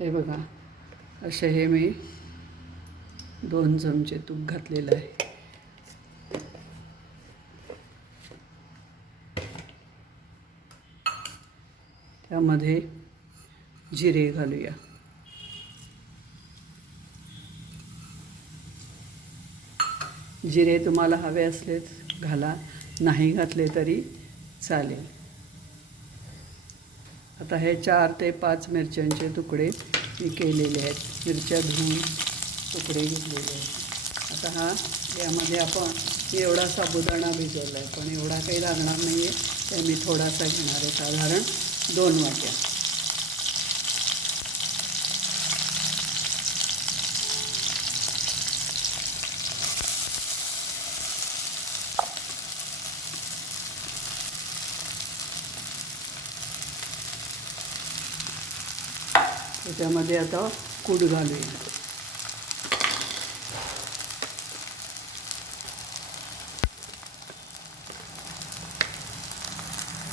हे बघा, असे हे मी 2 चमचे तूप घातलेलं आहे. त्यामध्ये जिरे घालूया. जिरे तुम्हाला हवे असलेच घाला, नाही घातले तरी चालेल. आता हे 4 ते 5 मिरच्यांचे तुकडे मी केलेले आहेत. मिरच्या धुवून तुकडे घेतलेले आहेत. आता यामध्ये आपण एवढा साबुदाणा भिजवला आहे, पण एवढा काही लागणार नाही आहे. त्या मी थोडासा घेणार आहे, साधारण 2 वाट्या. त्याच्यामध्ये आता कूट घालूया.